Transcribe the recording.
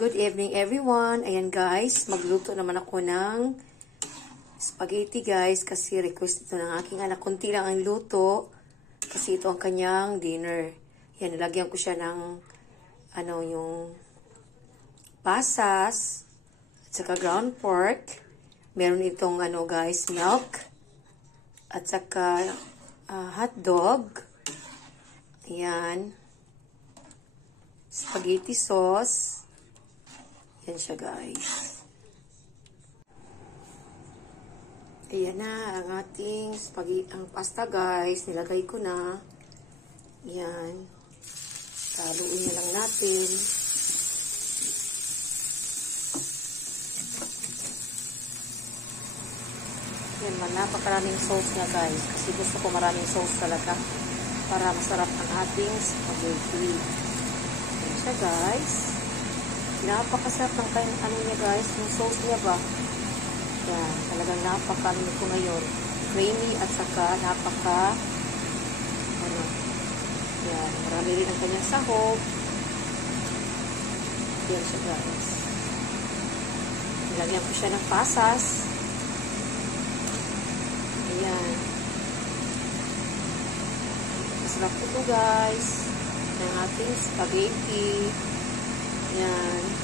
Good evening everyone. Ayan guys, magluto naman ako ng spaghetti guys kasi request ito ng aking anak. Kunti lang ang luto kasi ito ang kanyang dinner. Yan, nilagyan ko siya ng yung pasas at saka ground pork. Meron itong guys, milk at saka hot dog. Ayan. Spaghetti sauce. Yan siya guys. Ayan na ang ating spaghetti, ang pasta guys. Nilagay ko na. Yan. Haluin na lang natin. Yan, napakaraming sauce na guys. Kasi gusto ko maraming sauce talaga para masarap ang ating spaghetti. Yan siya guys. Napakasarap ng niya guys, yung sauce niya ba? Yan, talagang napaka ko ngayon. Creamy at saka yan, marami rin ang kanyang sahog. Yan siya guys. Nilagyan ko siya ng pasas. Ayan. Masarap ito guys. Ng ating spaghetti. Yan.